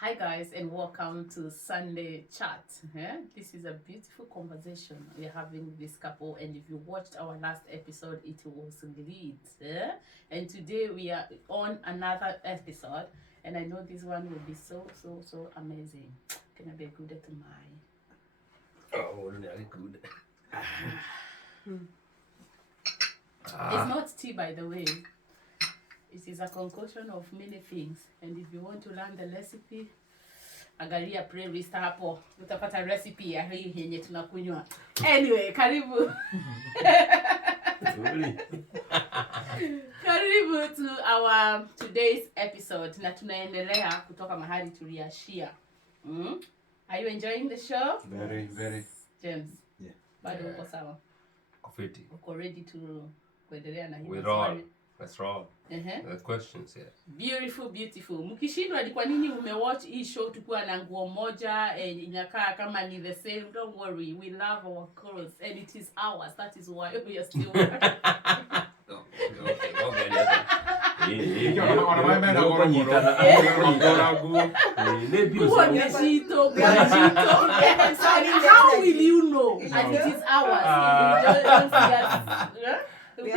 Hi guys and welcome to Sunday Chat. This is a beautiful conversation we're having with this couple, and if you watched our last episode it was lit. And today we are on another episode, and I know this one will be so amazing. Can I be good at my really good. It's not tea, by the way. It is a concoction of many things, and if you want to learn the recipe, angalia playlist hapo utapata recipe ya hii yenye tunakunywa. Anyway, karibu. Karibu to our today's episode, na tunaendelea kutoka mahali tuliashia. Are you enjoying the show? Very. James? Yeah. Bado uko sawa? Kofiti. Uko ready to kuendelea na hii? We're all. That's wrong. The questions, yeah. Beautiful. Mkishindwa ni kwa nini umewatch hii show tukiwa na nguo moja inakaa kama ni the same? Don't worry, we love our clothes and it is ours. That is why we are still How will you know? And it is ours. We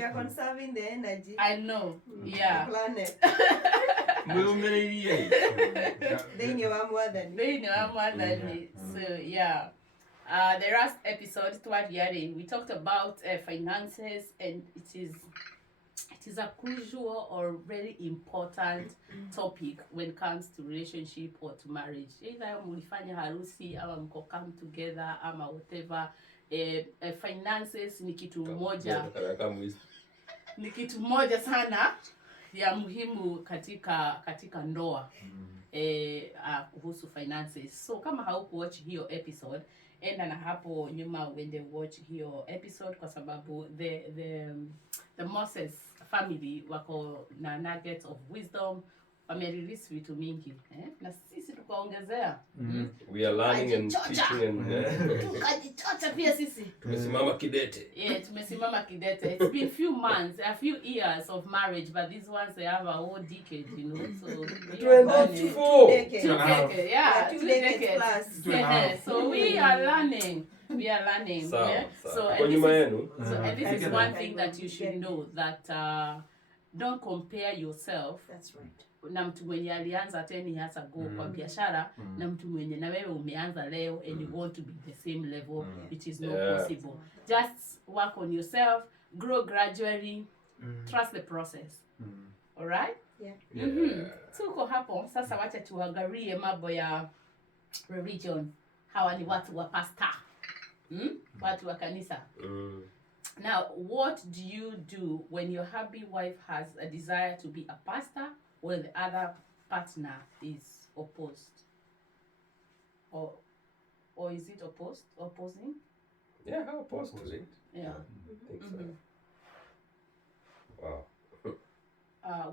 are conserving the energy. I know. Yeah. The planet. They know I'm more than me. So yeah. The last episode, we talked about finances, and it is a crucial or very important topic when it comes to relationship or to marriage. Either mulifanya harusi ama mko come together ama whatever. Finances ni kitu moja. Ni kitu moja sana ya muhimu katika ndoa. Kuhusu finances. So kama haukuwatch hiyo episode, enda na hapo nyuma uende watch hiyo episode, kwa sababu the Moses family wako na nuggets of wisdom, wamerelease vitu mingi, na sisi tukaongezea. We are learning and teaching and tukajichocha pia sisi. Tumesimama kidete. Yeah, tumesimama kidete. It's been a few years of marriage, but these ones they have a whole decade, you know. So 2 decades. 2 decades. Yeah, 2 2 decades decades. plus. Yeah. So we are learning. So, yeah. So and this is one thing that you should know, that don't compare yourself. That's right. Na mtu mwenye alianza 10 years ago kwa biashara na mtu mwenye na wewe umeanza leo and you want to be the same level, it is not possible. Just work on yourself, grow gradually, trust the process. All right? Yeah. Tuko hapo sasa, wacha tuangalie mambo ya religion. Hawa ni watu wa pastor. Watu wa kanisa. Now, what do you do when your hubby wife has a desire to be a pastor while the other partner is opposed? Or is it opposing? Yeah, how opposed to it? Yeah. I think so. Wow.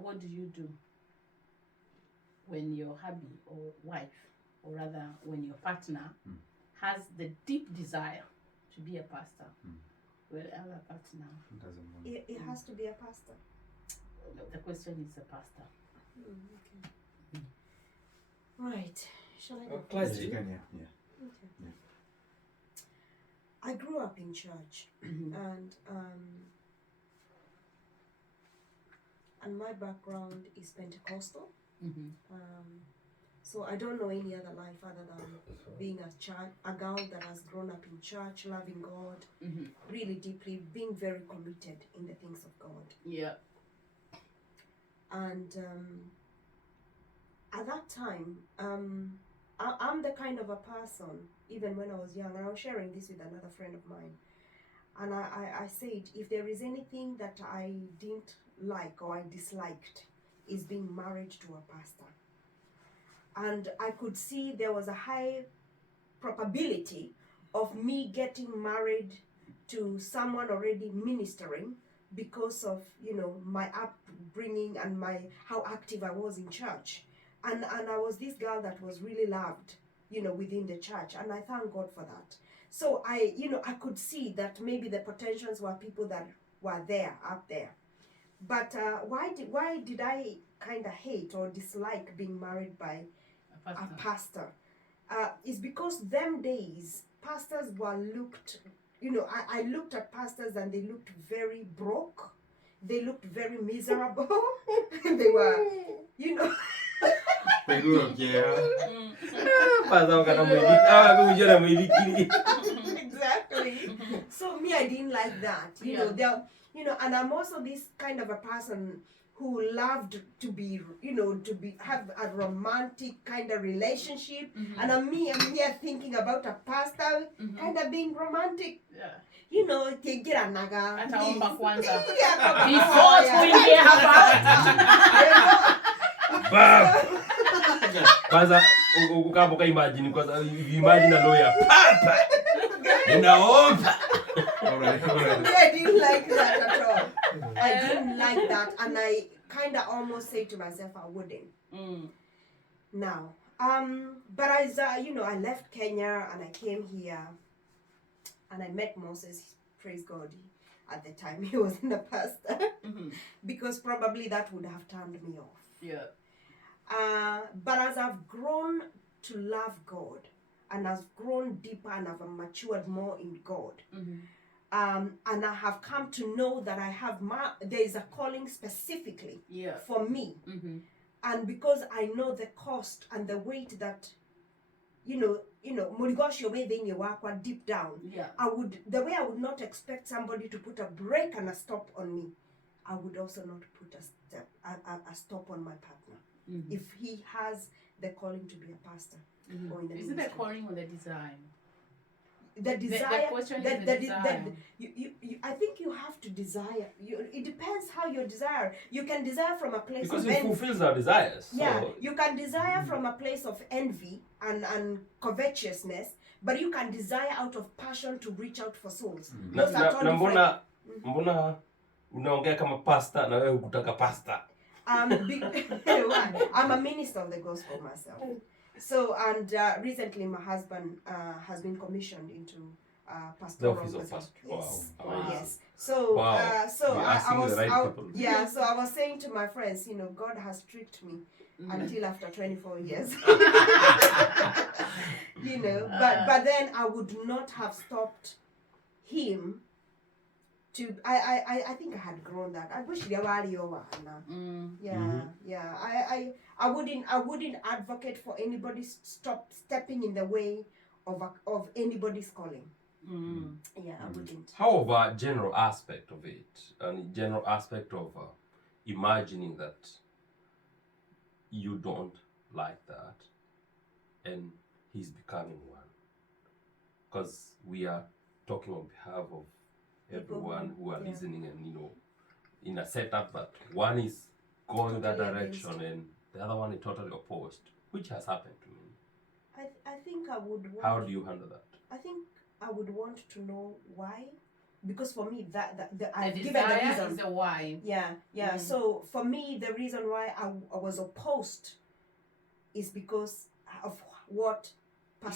What do you do when your hubby or wife, or rather when your partner has the deep desire to be a pastor, while the other partner doesn't want it? It has to be a pastor. The question is a pastor. Okay. Right. Shall I go? Clergy. Okay. Yeah. I grew up in church, and my background is Pentecostal. So I don't know any other life other than being a girl that has grown up in church, loving God, really deeply, being very committed in the things of God. Yeah. And at that time, I'm the kind of a person, even when I was young, and I was sharing this with another friend of mine, and I said, if there is anything that I didn't like or I disliked, is being married to a pastor. And I could see there was a high probability of me getting married to someone already ministering, because of, my upbringing and how active I was in church, and I was this girl that was really loved, within the church, and I thank God for that. So I could see that maybe the potentials were people that were up there. But why did I kind of hate or dislike being married by A a pastor. pastor is because them days pastors were looked, I looked at pastors and they looked very broke. They looked very miserable. They were, you know. Exactly. So me, I didn't like that. And I'm also this kind of a person who loved to be, have a romantic kind of relationship. And I'm here thinking about a pastor kind of being romantic. Yeah. Tegira naga. Ataomba kwanza. Yeah, Before tuingie hapa. Kwanza ukapoka imagine kwanza imagine a lawyer papa inaomba. I didn't like that at all. I didn't like that, and I kind of almost said to myself I wouldn't. Now, but as I left Kenya and I came here, and I met Moses. Praise God. At the time, he wasn't a pastor, because probably that would have turned me off. Yeah. But as I've grown to love God, and I've grown deeper and I've matured more in God, and I have come to know that there is a calling specifically for me, and because I know the cost and the weight that, deep down, the way I would not expect somebody to put a break and a stop on me, I would also not put a stop on my partner. If he has the calling to be a pastor. Or in the Is it the calling or the design? The desire. The question is the desire. I think you have to desire. It depends how you desire. You can desire from a place because of it fulfills our desires. Yeah, you can desire from a place of envy and covetousness, but you can desire out of passion to reach out for souls. Those are totally mbona unaongea kama pastor na wewe hukutaka pastor? I'm a minister of the gospel myself. So, and recently my husband has been commissioned into pastoral position. Yes. Wow. Yes. So, wow. So I was saying to my friends, God has tricked me until after 24 years. But then I would not have stopped him. I think I had grown that. I wish there were I wouldn't advocate for anybody stepping in the way of anybody's calling. Yeah, I wouldn't. How about general aspect of it? And general aspect of imagining that you don't like that and he's becoming one. Because we are talking on behalf of everyone who are listening, and in a setup that one is going that direction and the other one is totally opposed, which has happened to me. I think I would want. How do you handle that? I think I would want to know why, because for me I've given the reason. Is the why. Yeah. So for me, the reason why I was opposed is because of what I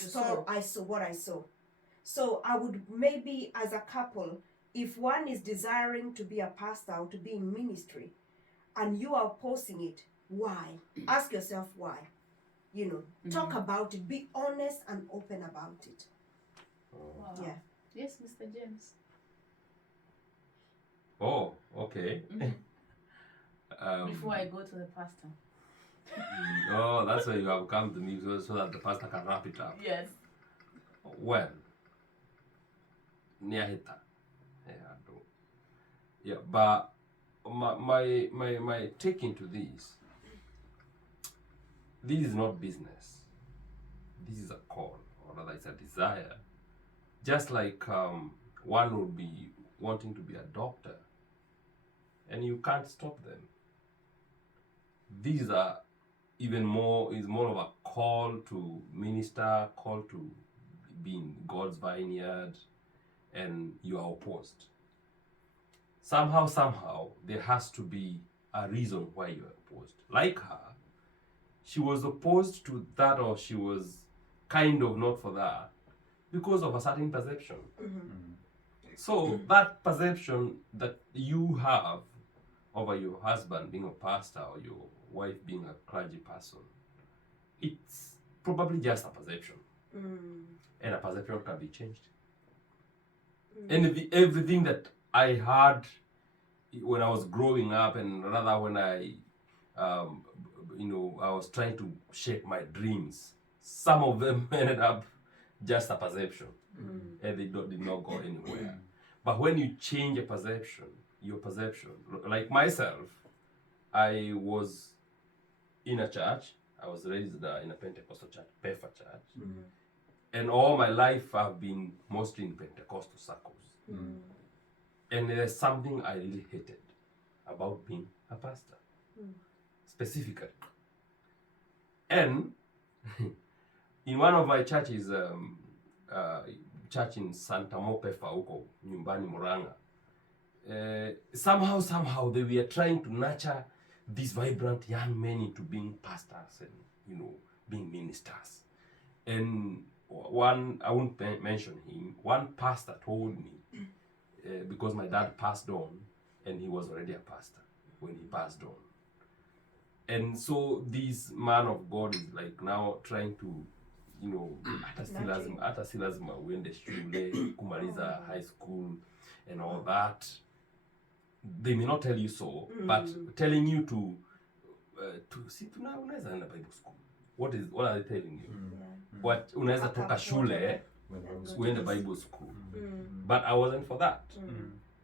saw. So I would maybe, as a couple, if one is desiring to be a pastor or to be in ministry, and you are opposing it, why? Ask yourself why. Talk about it. Be honest and open about it. Wow. Yeah. Yes, Mr. James. Oh, okay. Before I go to the pastor. Oh, that's why you have come to me, so that the pastor can wrap it up. Yes. Well, Niahita. Yeah, but my take into this is not business. This is a call, or rather it's a desire. Just like one would be wanting to be a doctor, and you can't stop them. These are is more of a call to minister, call to be in God's vineyard, and you are opposed. Somehow, there has to be a reason why you are opposed. Like her, she was opposed to that, or she was kind of not for that, because of a certain perception. So that perception that you have over your husband being a pastor or your wife being a clergy person, it's probably just a perception. And a perception can be changed. And everything that I heard when I was growing up, and rather when I was trying to shape my dreams, some of them ended up just a perception, and they did not go anywhere. But when you change a perception, your perception, like myself, I was in a church. I was raised in a Pentecostal church, Pefa church, and all my life I've been mostly in Pentecostal circles. And there's something I really hated about being a pastor, specifically. And in one of my churches, church in Santa Mopefa huko nyumbani Muranga, somehow they were trying to nurture these vibrant young men into being pastors and being ministers. And one, I won't mention him, one pastor told me, because my dad passed on, and he was already a pastor when he passed on. And so this man of God is like now trying to, hata si lazima uende shule, kumaliza high school and all that. They may not tell you so, but telling you to see, unaweza enda Bible school. What are they telling you? What unaweza toka shule, uende Bible school. But I wasn't for that.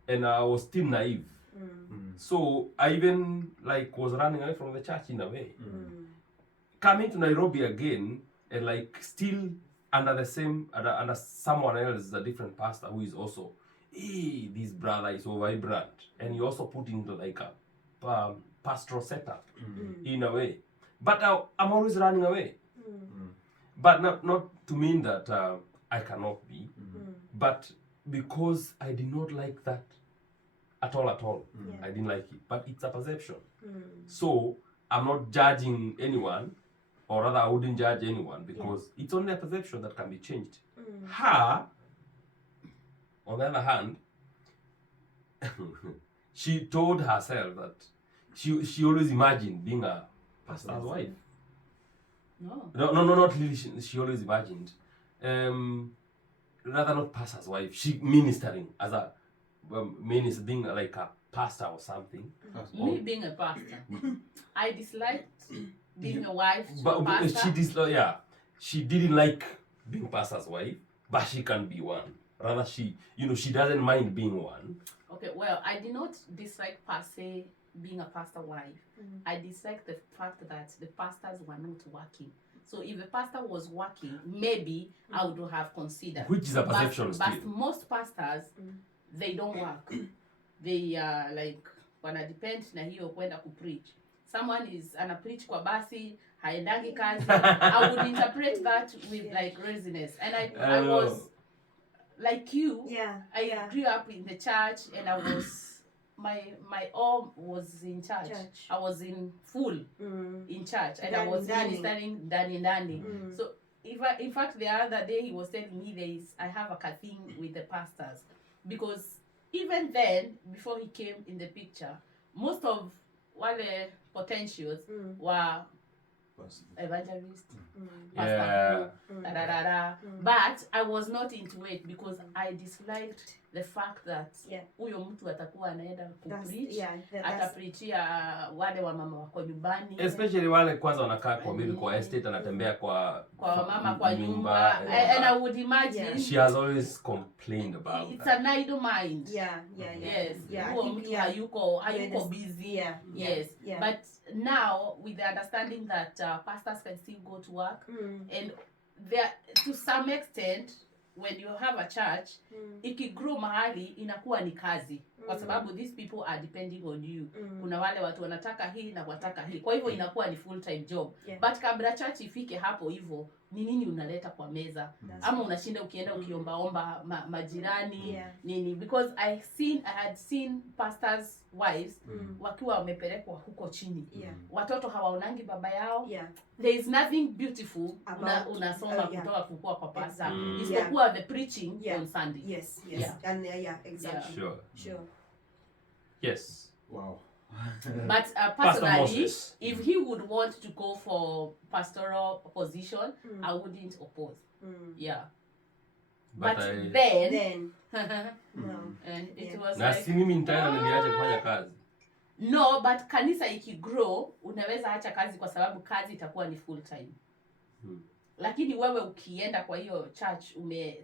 And I was still naive. So I even was running away from the church in a way. Coming to Nairobi again, and still under someone else, a different pastor who is also, this brother is so vibrant, and he also put into a pastoral setup in a way. But I'm always running away. But not to mean that I cannot be, but because I did not like that at all. I didn't like it. But it's a perception. So I'm not judging anyone, or rather I wouldn't judge anyone, because it's only a perception that can be changed. Her, on the other hand, she told herself that she always imagined being a pastor's wife. No, not really. She always imagined, rather not pastor's wife. She ministering as a minister, being like a pastor or something. Me being a pastor, I disliked being a wife to a pastor. She didn't like being pastor's wife, but she can be one. Rather, she doesn't mind being one. Okay, well, I did not dislike per se being a pastor wife. I dislike the fact that the pastors were not working. So if the pastor was working, maybe I would have considered. Which is a perception still. But most pastors, they don't work. They are wana depend na hiyo kwenda kupreach. Someone is ana preach kwa basi, haendangi kazi. I would interpret that with laziness. And I was like you. I grew up in the church, and I was my arm was in church. I was in full in church, and I was ministering ndani. So in fact the other day he was telling me I have a thing with the pastors, because even then, before he came in the picture, most of wale potentials were evangelist, pastor, but I was not into it because I disliked the fact that huyo mtu atakuwa anaenda kupreach, atapreachia wale wa mama wako nyumbani, especially wale kwanza wanakaa kwa mimi kwa estate, anatembea kwa mama kwa nyumba, and I would imagine she has always complained about it's that. an idle mind. Yes. Huyo mtu hayuko busy. But now with the understanding that pastors can still go to work, and there to some extent when you have a church, ikigrow mahali inakuwa ni kazi, kwa sababu these people are depending on you. Kuna wale watu wanataka hii na wataka hii, kwa hivyo inakuwa ni full time job. But kabla church ifike hapo hivyo, ni nini unaleta kwa meza? Ama unashinda ukienda ukiombaomba majirani nini? Because I had seen pastors' wives wakiwa wamepelekwa huko chini. Watoto hawaonangi baba yao. There is nothing beautiful unasoma kutoka kukua kwa pastor. Isipokuwa the preaching on Sunday. Yes. And exactly. Sure. Yes. Wow. But Pastor personally, Moses. if he would want to go for pastoral position, I wouldn't oppose. Yeah. But then no. it was na like, si mimi nitaenda niache kufanya kazi. no, but kanisa ikigrow unaweza acha kazi kwa sababu kazi itakuwa ni full time. Lakini wewe ukienda kwa hiyo church,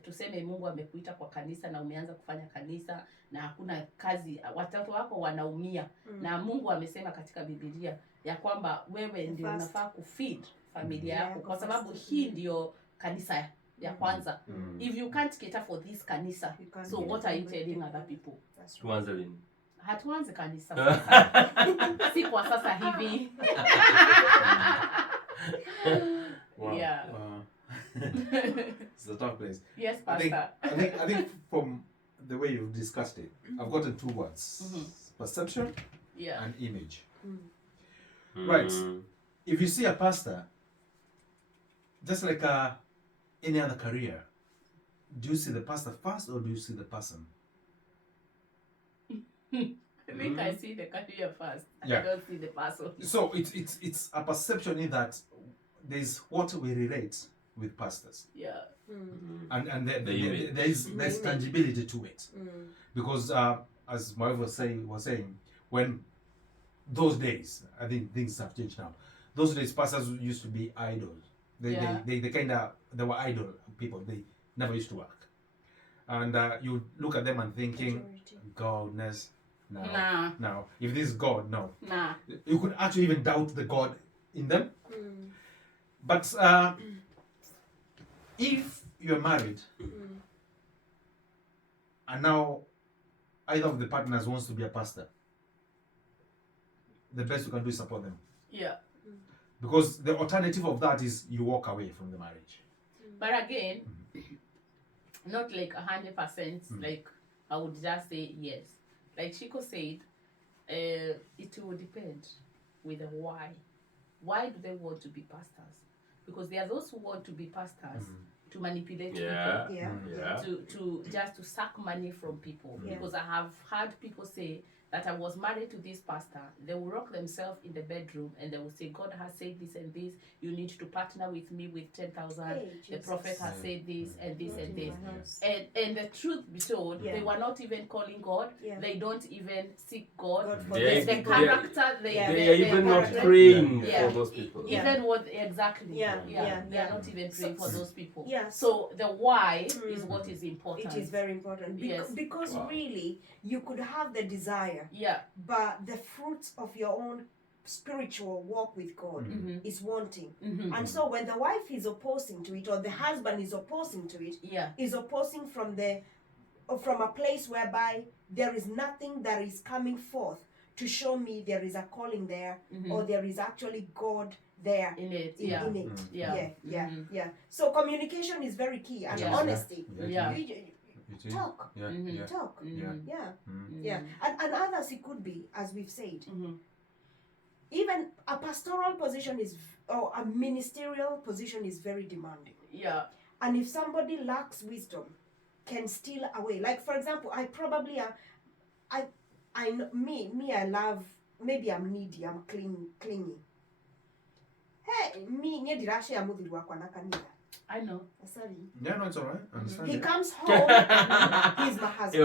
tuseme Mungu amekuita kwa kanisa na umeanza kufanya kanisa na hakuna kazi, watoto wako wanaumia. Na Mungu amesema katika Biblia ya kwamba wewe ndio unafaa kufeed familia yako kwa sababu hii ndio kanisa ya kwanza. If you can't cater for this kanisa, so what are you telling other people? Tuanze lini? Hatuanze kanisa. Si kwa sasa hivi. Wow. Yeah. It's a tough place. Yes, Pastor. I think from the way you've discussed it, I've gotten two words: perception and image. Right. If you see a pastor, just like any other career, do you see the pastor first or do you see the person? I think I see the career first. Yeah. I don't see the person. So it's a perception in that there's what we relate with pastors. Yeah. And there's tangibility to it. Because as my wife was saying, when those days, I think things have changed now. Those days pastors used to be idols. They were idol people. They never used to work. And you look at them and thinking, godness. No. If this is God, no. You could actually even doubt the God in them. But if you're married and now either of the partners wants to be a pastor, the best you can do is support them. Yeah. Because the alternative of that is you walk away from the marriage. But again, not like 100%, like I would just say yes. Like Chico said, it will depend with the why. Why do they want to be pastors? Because there are those who want to be pastors to manipulate people, to just to suck money from people. Because I have heard people say that I was married to this pastor. They will rock themselves in the bedroom and they will say, God has said this and this. You need to partner with me with 10,000. The prophet has said this and this and this. And the truth be told, they were not even calling God. They don't even seek God. The character, they are even not praying for those people. Even what exactly? They are not even praying for those people. So the why is what is important. It is very important because really you could have the desire. But the fruits of your own spiritual walk with God is wanting. And so when the wife is opposing to it or the husband is opposing to it, is opposing from a place whereby there is nothing that is coming forth to show me there is a calling there or there is actually God there in it. So communication is very key and honesty. Talk. Talk. And others it could be, as we've said. Even a pastoral position or a ministerial position is very demanding. And if somebody lacks wisdom, can steal away. Like for example, I probably I love, maybe I'm needy, I'm clingy. Hey, I know. Sorry. Yeah, no, it's alright. He comes home, he's my husband.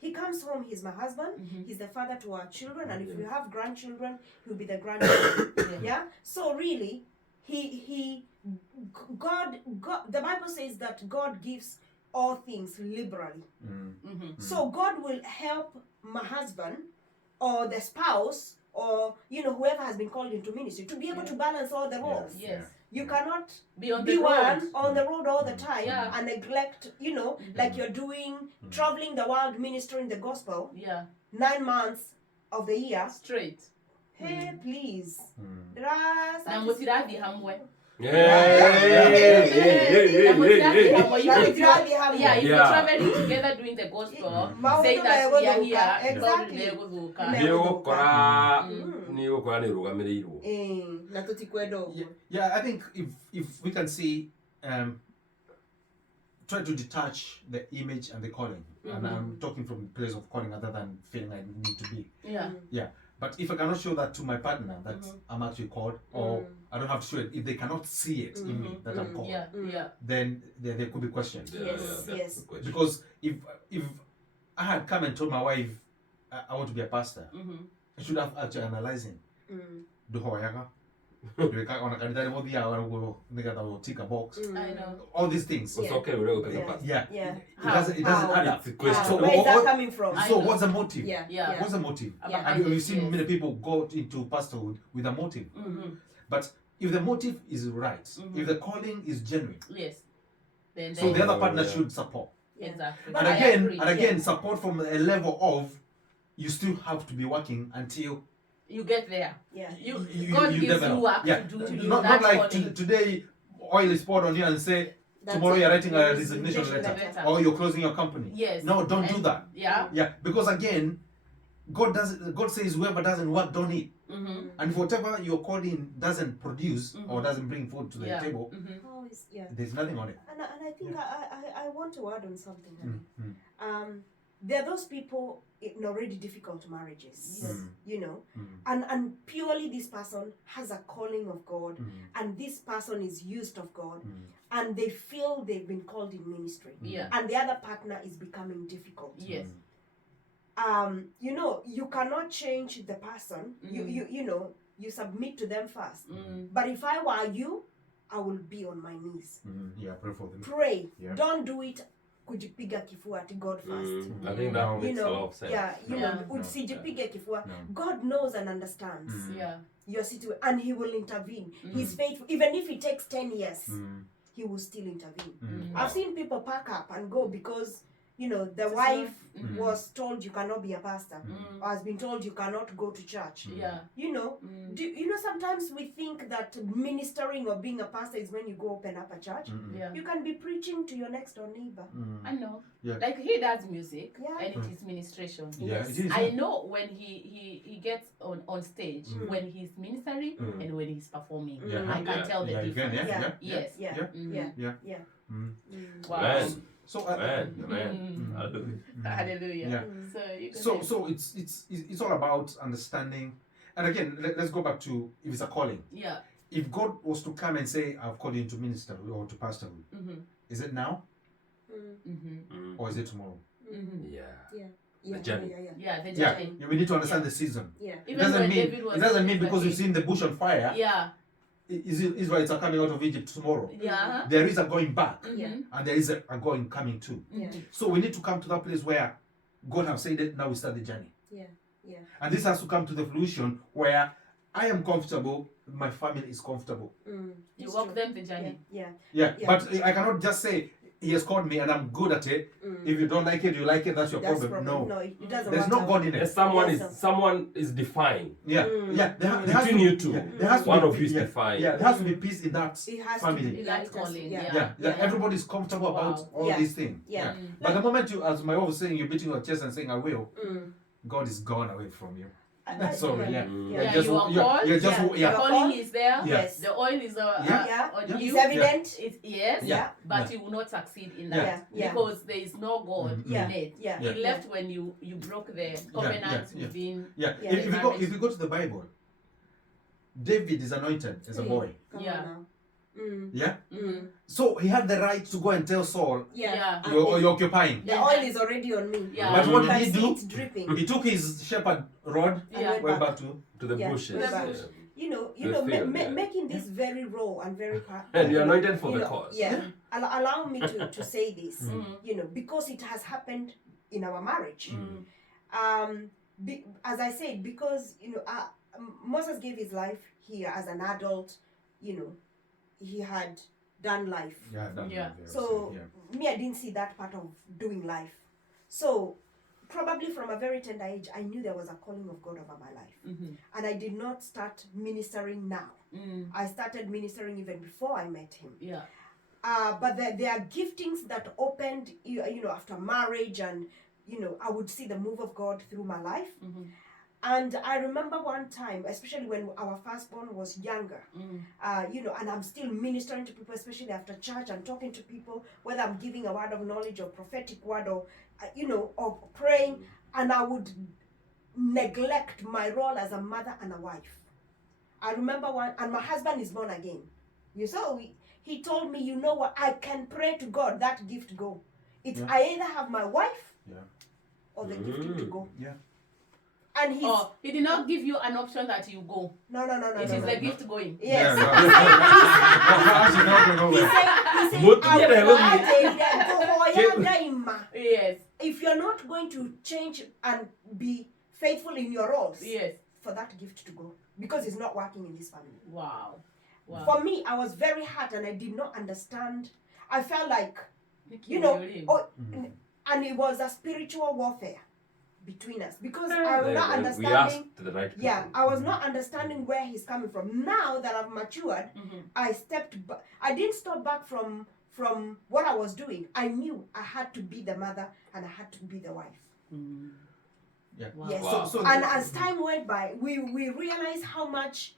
He comes home, he's my husband, he's the father to our children, and if we have grandchildren, he'll be the grandchildren. So really, God, the Bible says that God gives all things liberally. So God will help my husband or the spouse or whoever has been called into ministry to be able to balance all the roles. You cannot be on the road all the time and neglect, like you're doing, traveling the world, ministering the gospel 9 months of the year. Straight. Hey, please. If you're traveling together doing the gospel, say that we are here. Exactly. I think if we can see try to detach the image and the calling. And I'm talking from the place of calling other than feeling I need to be. Yeah. But if I cannot show that to my partner that I'm actually called, or I don't have to show it, if they cannot see it in me that I'm called, then there could be questions. Yes. Because if I had come and told my wife I want to be a pastor, I should have actually analyzed him. Tick a box. I know. All these things. It's okay, we don't Yeah. It doesn't add up. It's a question. So Where is that coming from? So what's the motive? Yeah. What's the motive? Yeah. And we've seen many people go into pastorhood with a motive. But if the motive is right, if the calling is genuine, Yes. Then so the other partner should support. Exactly. But And again, support from a level of you still have to be working until you get there. Yeah. God gives develop. you work to do. Not that like calling. today oil is poured on you and say tomorrow you're writing a resignation letter or you're closing your company. Yes. No, don't do that. Yeah. Because again, God says whoever doesn't work, don't eat. And if whatever you're called in doesn't produce or doesn't bring food to the table, there's nothing on it. And I think I want to add on something. There are those people in already difficult marriages, and purely this person has a calling of God, and this person is used of God, and they feel they've been called in ministry, and the other partner is becoming difficult. Yes. You cannot change the person. You submit to them first. But if I were you, I will be on my knees. Pray for them. Pray. Don't do it kujipiga kifua ati God first. I think that makes a lot of sense. Usijipige kifua. God knows and understands your situation, and He will intervene. He's faithful. Even if it takes 10 years, He will still intervene. I've seen people pack up and go because the wife was told you cannot be a pastor, or has been told you cannot go to church. Sometimes we think that ministering or being a pastor is when you go open up a church. You can be preaching to your next door neighbor. I know. Like he does music and it is ministration. Yes. It is. I know when he gets on stage, when he's ministering and when he's performing. I can tell the difference. Yes. Wow. So Hallelujah. So it's all about understanding. And again, let's go back to if it's a calling. If God was to come and say, "I've called you into ministry or to pastorhood," is it now or is it tomorrow? The journey. The journey. We need to understand the season. It doesn't mean because you've seen the bush on fire. Israelites are coming out of Egypt tomorrow. There is a going back, and there is a going coming too. So we need to come to that place where God has said it. Now we start the journey. And this has to come to the fruition where I am comfortable, my family is comfortable. You walk them the journey. But I cannot just say He has called me and I'm good at it. If you don't like it, you like it. That's your problem. No, it doesn't. There's no God in it. Someone is defined. Between you two. One of you is defined. There has to be peace in that family. Calling. Everybody is comfortable about all these things. But the moment you, as my wife was saying, you're beating your chest and saying, "I will," God is gone away from you. Sorry, Your calling is there. Yes. The oil is on you. It's evident. But you will not succeed in that because there is no God in it. He left when you broke the covenant within. If you go to the Bible, David is anointed as a boy. So he had the right to go and tell Saul, you're occupying. The oil is already on me. But what did he do? It's dripping. He took his shepherd rod, went back to the bushes. Making this very raw and very and you're anointed for the cause. Allow me to say this, because it has happened in our marriage. As I said, because Moses gave his life here as an adult, he had done life. So me, I didn't see that part of doing life. So probably from a very tender age, I knew there was a calling of God over my life. And I did not start ministering now. I started ministering even before I met him. But there are giftings that opened, after marriage, and I would see the move of God through my life. And I remember one time, especially when our firstborn was younger, and I'm still ministering to people, especially after church, and talking to people, whether I'm giving a word of knowledge or prophetic word or, or praying, and I would neglect my role as a mother and a wife. I remember one, and my husband is born again. He told me, you know what, I can pray to God, that gift go. I either have my wife or the gift to go. Yeah. And he did not give you an option that you go. No. It is the gift going. Yes. Yes. If you're not going to change and be faithful in your roles, for that gift to go, because it's not working in this family. Wow. For me, I was very hurt and I did not understand. I felt like, and it was a spiritual warfare between us, because I was not understanding. We asked the right people. I was not understanding where he's coming from. Now that I've matured, I stepped back. I didn't stop back from what I was doing. I knew I had to be the mother and I had to be the wife. Yeah. Yes. Wow. So and as time went by, we realized how much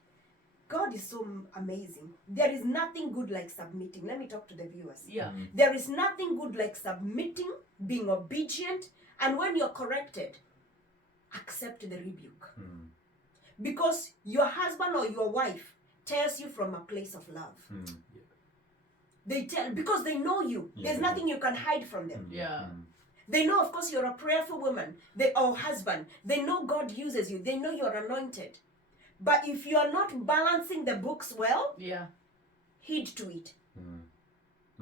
God is so amazing. There is nothing good like submitting. Let me talk to the viewers. Yeah. There is nothing good like submitting, being obedient, and when you're corrected, accept the rebuke. Because your husband or your wife tells you from a place of love. They tell, because they know you. There's nothing you can hide from them. Yeah. They know, of course, you're a prayerful woman or husband. They know God uses you. They know you're anointed. But if you're not balancing the books well, heed to it.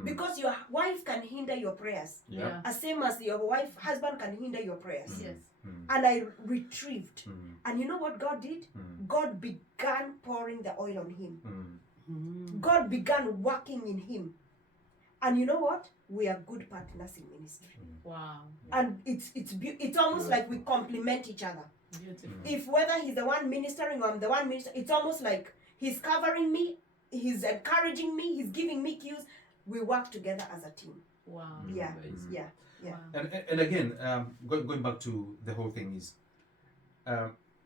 Because your wife can hinder your prayers. As same as your husband can hinder your prayers. Yes. And I retrieved. And you know what God did? God began pouring the oil on him. God began working in him. And you know what? We are good partners in ministry. Wow. And it's almost like we complement each other. Beautiful. If whether he's the one ministering or I'm the one ministering, it's almost like he's covering me, he's encouraging me, he's giving me cues. We work together as a team. Wow. Yeah. Wow. And again, going back to the whole thing is,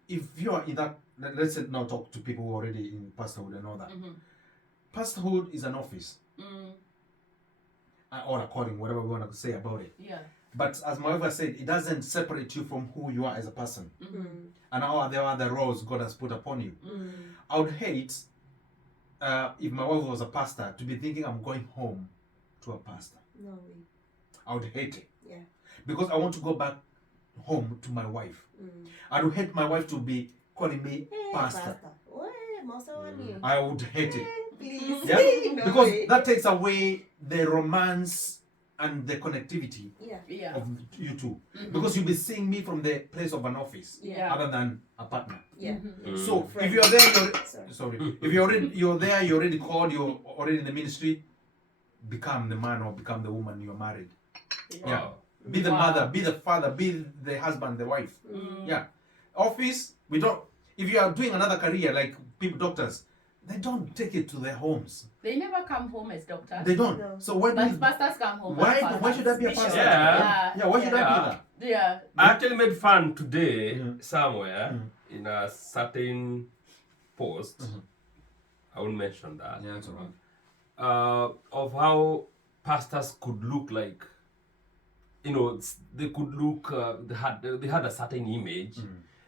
if you are in that, let's say now talk to people who are already in pastorhood and all that. Pastorhood is an office. Or a calling, whatever we want to say about it. Yeah. But as my wife said, it doesn't separate you from who you are as a person. And all the other roles God has put upon you. I would hate, if my wife was a pastor, to be thinking I'm going home to a pastor. No way. I would hate it. Yeah. Because I want to go back home to my wife. I would hate my wife to be calling me pastor. I would hate it. Please. Yeah? No Because way. that takes away the romance and the connectivity of you two. Because you'll be seeing me from the place of an office other than a partner. Yeah. So if you're there, if you're there, you're already called, you're already in the ministry, become the man or become the woman you're married. Yeah. Be the mother, be the father, be the husband, the wife. Yeah. Office, we don't, if you are doing another career like people, doctors, they don't take it to their homes. They never come home as doctors. They don't. No. So why But pastors come home. as why pastors. should I be a pastor? Yeah. Why should I be that? Yeah. I actually made fun today somewhere in a certain post. I won't mention that. Yeah, that's all right. Of how pastors could look like. They could look. They had a certain image,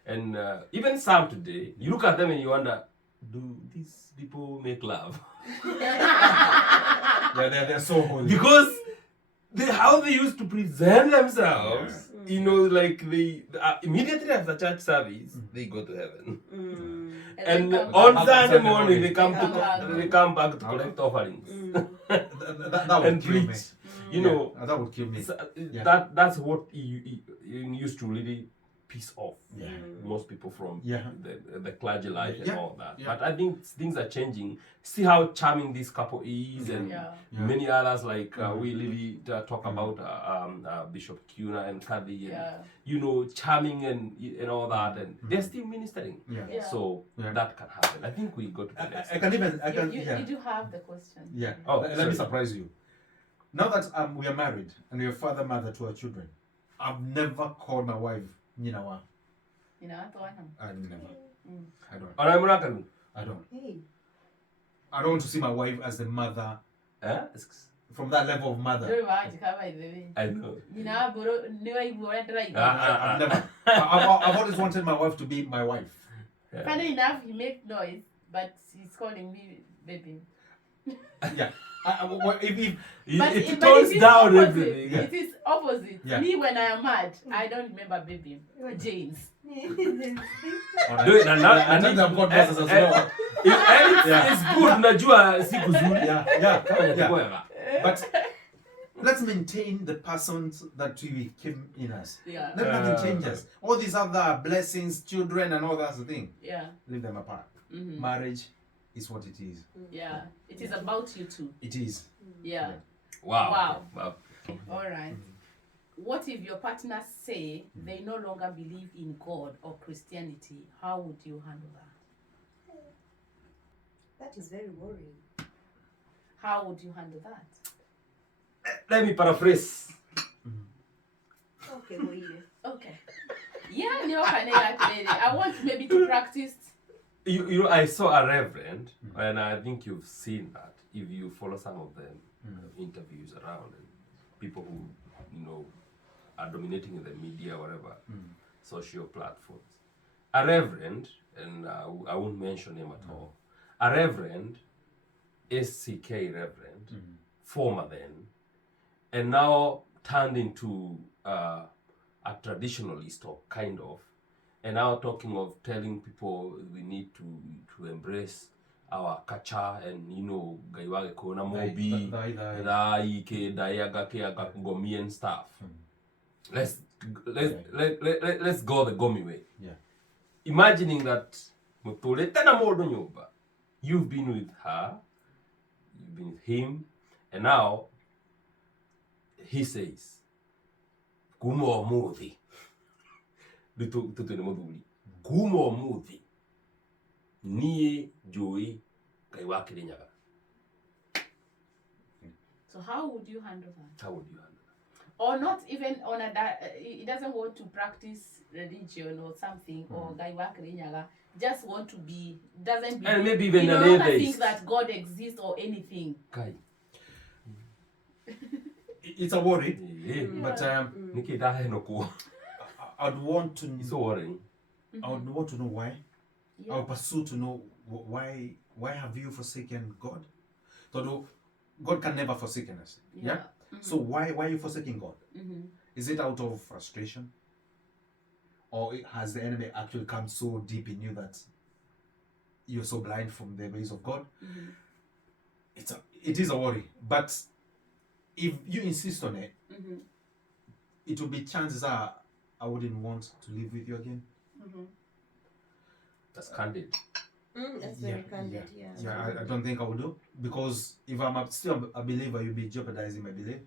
and even some today, you look at them and you wonder, do these people make love? They're so holy. Because how they used to present themselves, like they immediately after church service, they go to heaven. And on Sunday morning they come back to collect offerings that would and kill me. preach. That would kill me. That's what you used to really piss off most people from the clergy life and all that. But I think things are changing. See how charming this couple is, and many others like we really talk about Bishop Kuna and Kathy, and charming and all that, and they're still ministering. So that can happen. I think we got to the next. You do have the question. Yeah. Oh, let me surprise you. Now that we are married and we are father, mother to our children, I've never called my wife Ninawa. You know, I never. I don't. Or I'm not going. I don't. Hey. I don't want to see my wife as the mother. From that level of mother. I know. You know, I've never. I've always wanted my wife to be my wife. Funny enough, he makes noise, but he's calling me baby. Yeah. If it tones down opposite. everything. It is opposite. Yeah. Me, when I am mad, I don't remember baby. James. Do it and I've got bosses as well. It's good. Najua siku zuri. Yeah. But let's maintain the persons that we came in as. Yeah. Let nothing change us. All these other blessings, children, and all that thing. Yeah. Leave them apart. Marriage is what it is. Yeah. It is about you two. It is. Yeah. Wow. All right. What if your partners say they no longer believe in God or Christianity? How would you handle that? That is very worrying. How would you handle that? Let me paraphrase. Okay, Moire. Okay. Yeah, no, I want maybe to practice. You know, I saw a reverend, and I think you've seen that if you follow some of the interviews around and people who, you know, are dominating in the media or whatever, social platforms. A reverend, and I won't mention him at all, a reverend, Tshique reverend, former then, and now turned into a traditionalist or kind of, and now talking of telling people we need to embrace our culture and, you know, gaiwage kona mobi dai ke daiaga ke gomi and stuff. Let's go the gomi way. Yeah. Imagining that you've been with her, you've been with him, and now he says, Kumo muthi. Kumo muthi. Nie joy kaiwake nyaga. So how would you handle that? How would you handle that? Or not even on he doesn't want to practice religion or something, or gaiwake nyaga. Just want to be, doesn't believe, and maybe even he no an longer atheist. think that God exists or anything. Kai. It's a worry, but I'd want to. It's so worrying. I would want to know why. Yeah. I would pursue to know why. Why have you forsaken God? Though God can never forsake us. Yeah. So why are you forsaking God? Is it out of frustration, or has the enemy actually come so deep in you that you're so blind from the ways of God? It is a worry, but if you insist on it, it will be chances are I wouldn't want to live with you again. That's candid. That's very candid, Yeah, I don't think I would do, because if I'm still a believer, you'll be jeopardizing my belief,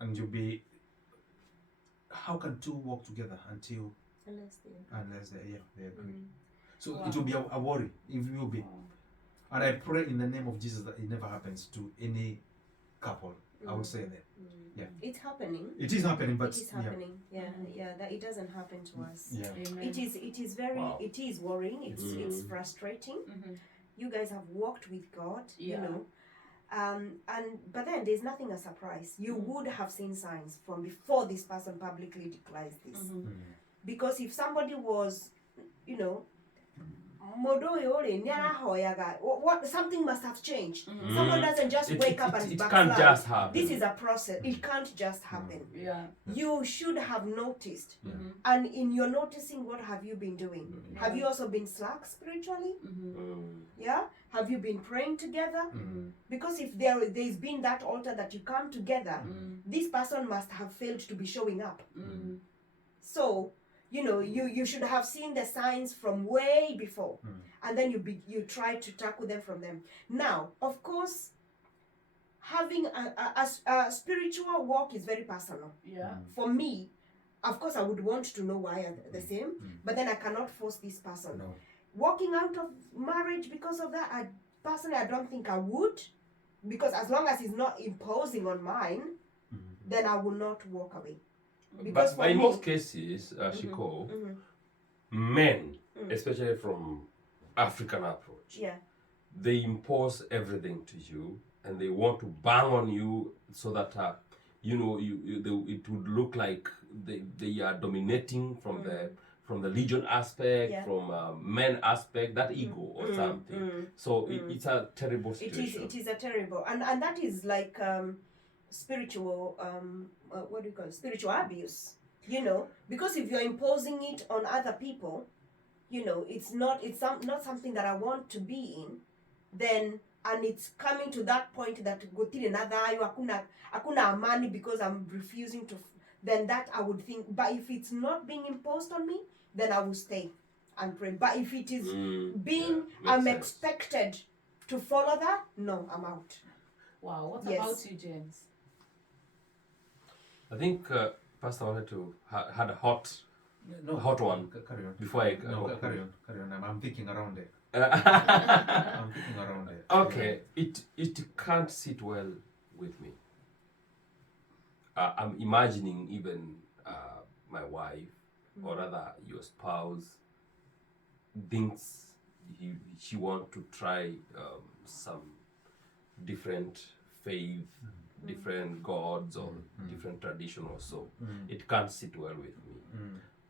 and you'll be. How can two walk together unless they agree? So it will be a worry if you will be, and I pray in the name of Jesus that it never happens to any couple. I would say that. Yeah, it's happening. It is happening, but it is happening. Yeah, that it doesn't happen to us. Yeah, it is very. It is worrying. It's frustrating. You guys have walked with God, you know, but then there's nothing a surprise. You would have seen signs from before this person publicly declares this, because if somebody was, you know, what something must have changed. Someone doesn't just wake up and backslide. Can't just happen. This is a process. It can't just happen. Yeah. You should have noticed. And in your noticing, what have you been doing? Have you also been slack spiritually? Yeah? Have you been praying together? Because if there's been that altar that you come together, this person must have failed to be showing up. So, you know, you should have seen the signs from way before, and then you try to tackle them from them. Now, of course, having a spiritual walk is very personal. Yeah. For me, of course, I would want to know why are the same, but then I cannot force this person. No. Walking out of marriage because of that, I don't think I would, because as long as he's not imposing on mine, then I will not walk away. Because but in most cases, Shiko, men, especially from African approach, Yeah. they impose everything to you, and they want to bang on you so that it would look like they are dominating from the legion aspect, from men aspect, that ego or something. So it's a terrible situation. It is a terrible, and that is like spiritual what do you call it? Spiritual abuse. Because if you're imposing it on other people, it's not something that I want to be in, then, and it's coming to that point that gotile nadayo hakuna amani because I'm refusing to then that I would think, but if it's not being imposed on me, then I will stay and pray. But if it is I'm sense. expected to follow that, no, I'm out. Wow, what about you, James? I think Pastor wanted to had a hot one. Carry on. Before I carry on. I'm thinking around it. I'm thinking around it. Okay, it can't sit well with me. I'm imagining even my wife, or rather your spouse, thinks she wants to try some different faith, different gods, or different tradition or so. It can't sit well with me.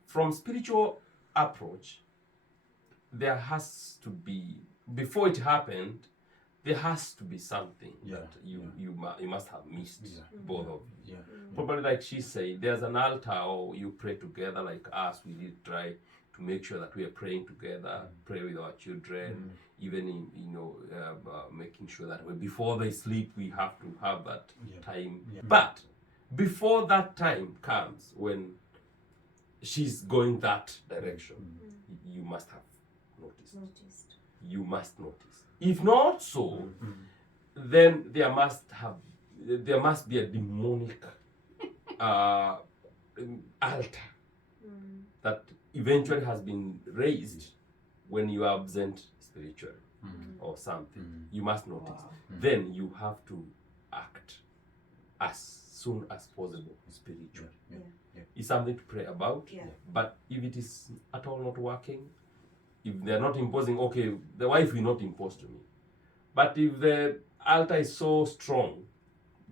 From spiritual approach, there has to be, before it happened, there has to be something that you must have missed, both of you. Probably like she said, there's an altar, or you pray together like us. We did try to make sure that we are praying together, pray with our children, even in making sure that before they sleep, we have to have that time. But before that time comes, when she's going that direction, you must have noticed. You must notice. If not so, then there must be a demonic altar that eventually has been raised when you are absent spiritually or something. You must notice. Wow. Then you have to act as soon as possible spiritually. It's something to pray about. But if it is at all not working, if they're not imposing, okay, the wife will not impose to me. But if the altar is so strong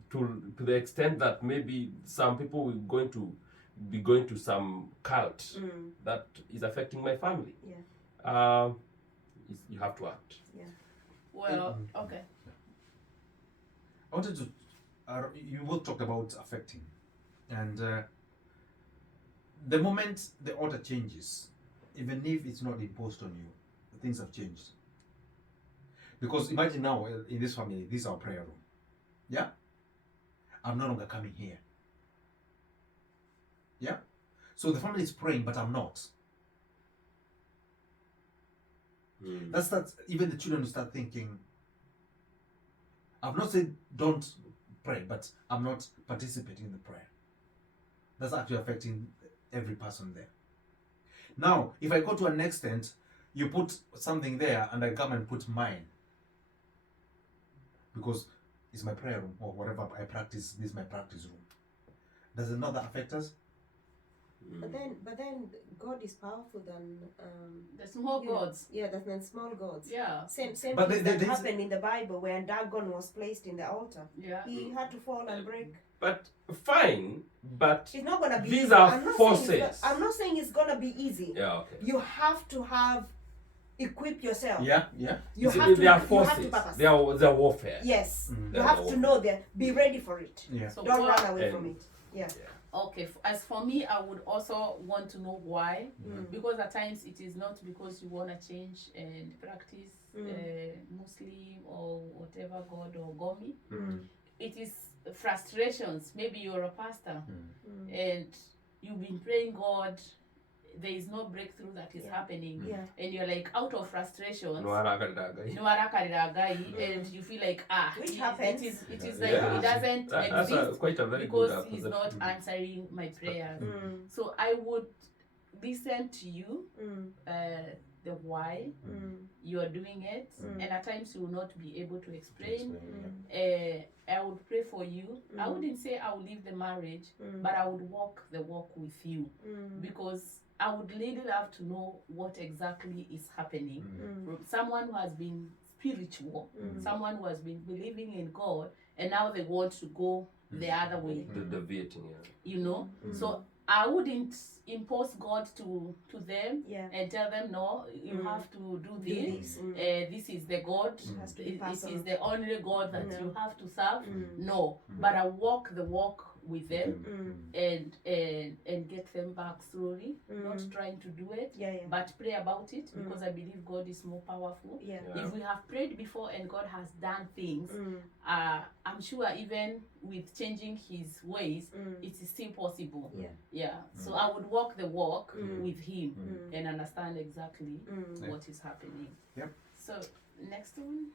to the extent that maybe some people will be going to some cult that is affecting my family, you have to act. Well, okay. I wanted to, you both talked about affecting, and the moment the order changes, even if it's not imposed on you, things have changed. Because imagine now, in this family, this is our prayer room. Yeah? I'm no longer coming here. Yeah? So the family is praying, but I'm not. That's even the children will start thinking, I've not said don't pray, but I'm not participating in the prayer. That's actually affecting every person there. Now, if I go to an extent, you put something there and I come and put mine, because it's my prayer room, or whatever I practice, this is my practice room. Does it not affect us? But then God is powerful than the small gods. Than small gods. Yeah. Same But thing that happened in the Bible when Dagon was placed in the altar. Yeah. He had to fall and break. But fine, but It's not gonna be these easy. are forces. I'm not saying it's gonna be easy. Yeah, okay. You have to equip yourself. Yeah. You have they are to forces. purpose. They are warfare. Yes. They You are have to warfare. know that. Be ready for it. Yeah. So Don't what- run away from it. Yeah. Okay, as for me, I would also want to know why, because at times it is not because you want to change and practice Muslim or whatever God or Gomi. It is frustrations. Maybe you're a pastor and you've been praying God, there is no breakthrough that is happening, and you're like out of frustration. No haraka. And you feel like Which happens. it is like it doesn't exist Quite a very because good he's perception. not answering my prayers. So I would listen to you the why you are doing it, and at times you will not be able to explain. I would pray for you. I wouldn't say I will leave the marriage, but I would walk the walk with you, because I would really love to know what exactly is happening from someone who has been spiritual, someone who has been believing in God, and now they want to go the other way. The deviating, You know? So I wouldn't impose God to them and tell them, no, you have to do this. This is the God. This is the only God that you have to serve. No, but I walk the walk with them and get them back slowly, not trying to do it, but pray about it, because I believe God is more powerful. If we have prayed before and God has done things, I'm sure even with changing his ways, it is still possible. So I would walk the walk with him and understand exactly what is happening. So next one.